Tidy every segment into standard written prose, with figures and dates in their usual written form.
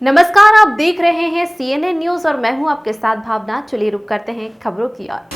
नमस्कार, आप देख रहे हैं CNN न्यूज और मैं हूं आपके साथ भावना। चलिए रुक करते हैं खबरों की ओर।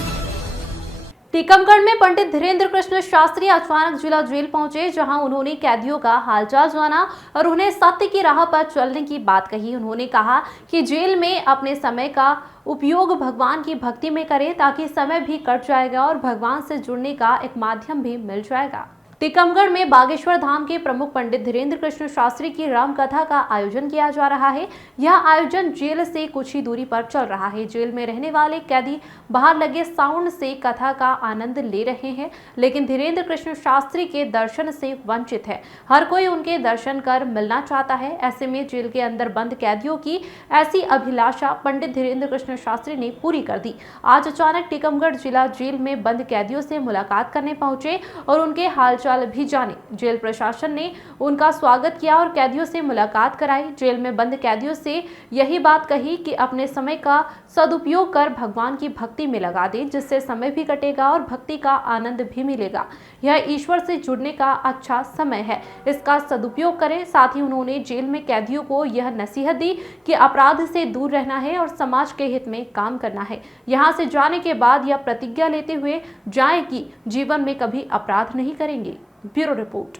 टीकमगढ़ में पंडित धीरेन्द्र कृष्ण शास्त्री अचानक जिला जेल पहुंचे, जहां उन्होंने कैदियों का हालचाल जाना और उन्हें सत्य की राह पर चलने की बात कही। उन्होंने कहा कि जेल में अपने समय का उपयोग भगवान की भक्ति में करें, ताकि समय भी कट जाएगा और भगवान से जुड़ने का एक माध्यम भी मिल जाएगा। टीकमगढ़ में बागेश्वर धाम के प्रमुख पंडित धीरेन्द्र कृष्ण शास्त्री की राम कथा का आयोजन किया जा रहा है। यह आयोजन जेल से कुछ ही दूरी पर चल रहा है। जेल में रहने वाले कैदी बाहर लगे साउंड से कथा का आनंद ले रहे हैं, लेकिन धीरेन्द्र कृष्ण शास्त्री के दर्शन से वंचित है। हर कोई उनके दर्शन कर मिलना चाहता है। ऐसे में जेल के अंदर बंद कैदियों की ऐसी अभिलाषा पंडित धीरेन्द्र कृष्ण शास्त्री ने पूरी कर दी। आज अचानक टीकमगढ़ जिला जेल में बंद कैदियों से मुलाकात करने पहुंचे और उनके हालचाल भी जाने। जेल प्रशासन ने उनका स्वागत किया और कैदियों से मुलाकात कराई। जेल में बंद कैदियों से यही बात कही कि अपने समय का सदुपयोग कर भगवान की भक्ति में लगा दें, जिससे समय भी कटेगा और भक्ति का आनंद भी मिलेगा। यह ईश्वर से जुड़ने का अच्छा समय है, इसका सदुपयोग करें। साथ ही उन्होंने जेल में कैदियों को यह नसीहत दी कि अपराध से दूर रहना है और समाज के हित में काम करना है। यहाँ से जाने के बाद यह प्रतिज्ञा लेते हुए जाए कि जीवन में कभी अपराध नहीं करेंगे। Bureau report.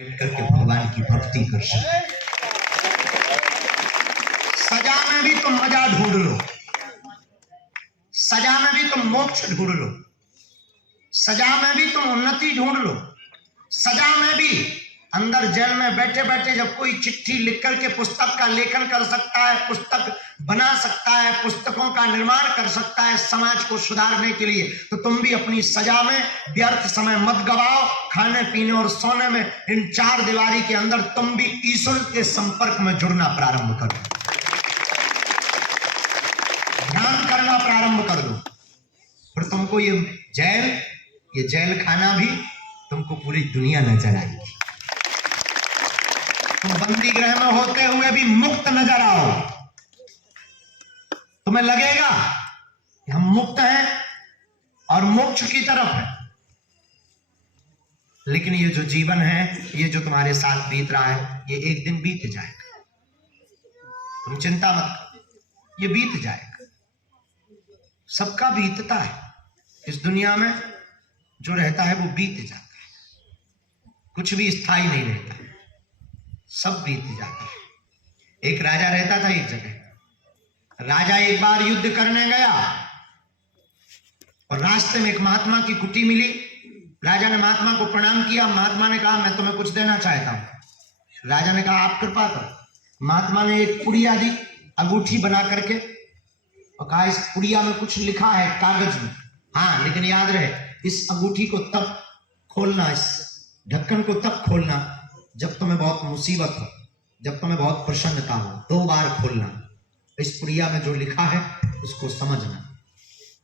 करके भगवान की भक्ति कर सकते। सजा में भी तुम मजा ढूंढ लो, सजा में भी तुम मोक्ष ढूंढ लो, सजा में भी तुम उन्नति ढूंढ लो, सजा में भी अंदर जेल में बैठे बैठे जब कोई चिट्ठी लिख करके पुस्तक का लेखन कर सकता है, पुस्तक बना सकता है, पुस्तकों का निर्माण कर सकता है समाज को सुधारने के लिए, तो तुम भी अपनी सजा में व्यर्थ समय मत गवाओ। खाने पीने और सोने में इन चार दीवारी के अंदर तुम भी ईश्वर के संपर्क में जुड़ना प्रारंभ कर दो, ध्यान करना प्रारंभ कर दो। फिर तुमको ये जेल खाना भी तुमको पूरी दुनिया नजर आएगी। तुम बंदी गृह में होते हुए भी मुक्त नजर आओ। तुम्हें लगेगा कि हम मुक्त हैं और मोक्ष की तरफ है, लेकिन ये जो जीवन है, ये जो तुम्हारे साथ बीत रहा है, ये एक दिन बीत जाएगा। तुम चिंता मत करो, ये बीत जाएगा। सबका बीतता है इस दुनिया में, जो रहता है वो बीत जाता है। कुछ भी स्थायी नहीं रहता, सब बीत जाता है। एक राजा रहता था एक जगह। राजा एक बार युद्ध करने गया और रास्ते में एक महात्मा की कुटी मिली। राजा ने महात्मा को प्रणाम किया। महात्मा ने कहा, मैं तुम्हें कुछ देना चाहता हूं। राजा ने कहा, आप कृपा करो। महात्मा ने एक पुड़िया दी, अंगूठी बना करके, और कहा, इस पुड़िया में कुछ लिखा है कागज में, हाँ, लेकिन याद रहे, इस अंगूठी को तब खोलना, इस ढक्कन को तब खोलना जब तुम्हें बहुत मुसीबत हो, जब तुम्हें बहुत प्रसन्नता हो। 2 बार खोलना। इस पुड़िया में जो लिखा है उसको समझना।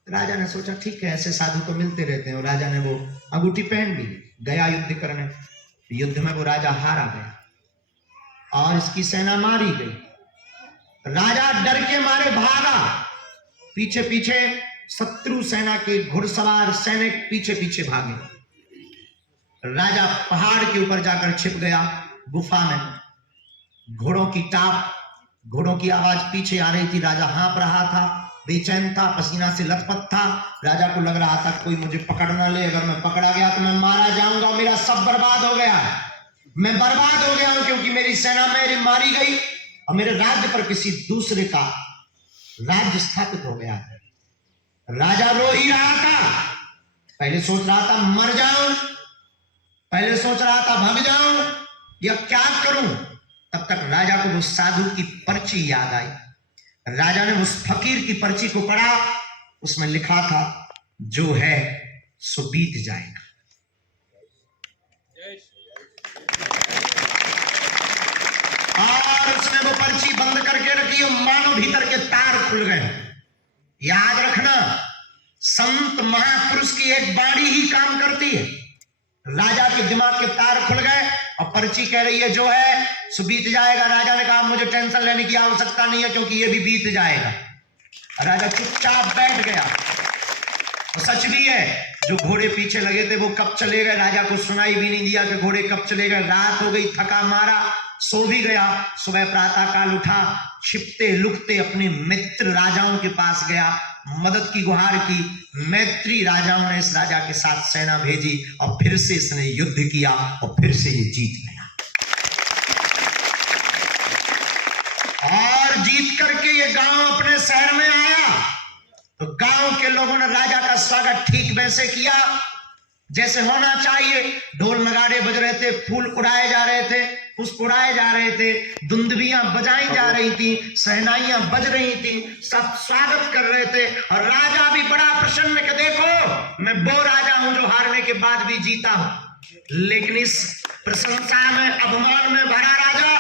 राजा ने सोचा, ठीक है, ऐसे साधु तो मिलते रहते हैं, और राजा ने वो अंगूठी पहन ली। गया युद्ध करने। युद्ध में वो राजा हारा गया और इसकी सेना मारी गई। राजा डर के मारे भागा। पीछे पीछे शत्रु सेना के घुड़सवार सैनिक पीछे पीछे भागे। राजा पहाड़ के ऊपर जाकर छिप गया, गुफा में। घोड़ों की टाप, घोड़ों की आवाज पीछे आ रही थी। राजा हाँप रहा था, बेचैन था, पसीना से लथपथ था। राजा को लग रहा था कोई मुझे पकड़ ना ले, अगर मैं पकड़ा गया तो मैं मारा जाऊंगा, मेरा सब बर्बाद हो गया है, मैं बर्बाद हो गया हूं, क्योंकि मेरी सेना मेरी मारी गई और मेरे राज्य पर किसी दूसरे का राज्य स्थापित हो गया है। राजा रो ही रहा था। पहले सोच रहा था मर जाऊं, पहले सोच रहा था भाग जाऊं, या क्या करूं। तब तक राजा को वो साधु की पर्ची याद आई। राजा ने उस फकीर की पर्ची को पढ़ा। उसमें लिखा था, जो है सो बीत जाएगा। और उसने वो पर्ची बंद करके रखी और मानो भीतर के तार खुल गए। याद रखना, संत महापुरुष की एक वाणी ही काम करती है। राजा के दिमाग के तार खुल गए और पर्ची कह रही है, जो है सो बीत जाएगा। राजा ने कहा, मुझे टेंशन लेने की आवश्यकता नहीं है, क्योंकि ये भी बीत जाएगा। राजा चुपचाप बैठ गया। और सच भी है, जो घोड़े पीछे लगे थे वो कब चले गए, राजा को सुनाई भी नहीं दिया कि घोड़े कब चले गए। रात हो गई, थका मारा, सो भी गया। सुबह प्रातः काल उठा, छिपते लुकते अपने मित्र राजाओं के पास गया, मदद की गुहार की। मैत्री राजाओं ने इस राजा के साथ सेना भेजी और फिर से इसने युद्ध किया और फिर से ये जीत गया। और जीत करके ये गांव अपने शहर में आया तो गांव के लोगों ने राजा का स्वागत ठीक वैसे किया जैसे होना चाहिए। ढोल नगाड़े बज रहे थे, फूल उड़ाए जा रहे थे, पुष्प उड़ाए जा रहे थे, दुंदुभियां बजाई जा रही थी, शहनाइयां बज रही थी, सब स्वागत कर रहे थे। और राजा भी बड़ा प्रसन्न कि देखो मैं वो राजा हूं जो हारने के बाद भी जीता हूं। लेकिन इस प्रशंसा में, अपमान में भरा राजा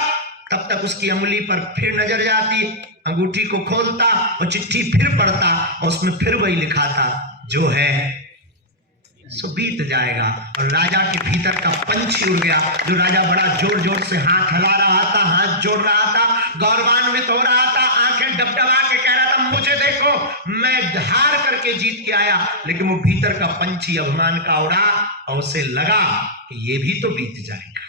तब तक उसकी अंगुली पर फिर नजर जाती, अंगूठी को खोलता और चिट्ठी फिर पढ़ता और उसमें फिर वही लिखा था जो है सो बीत जाएगा। और राजा के भीतर का पंछी उड़ गया। जो राजा बड़ा जोर जोर से हाथ हिला रहा था, हाथ जोड़ रहा था, गौरवान्वित हो रहा था, आंखें डबडबा के कह रहा था मुझे देखो मैं हार करके जीत के आया। लेकिन वो भीतर का पंछी अभिमान का उड़ा और उसे लगा कि ये भी तो बीत जाएगा।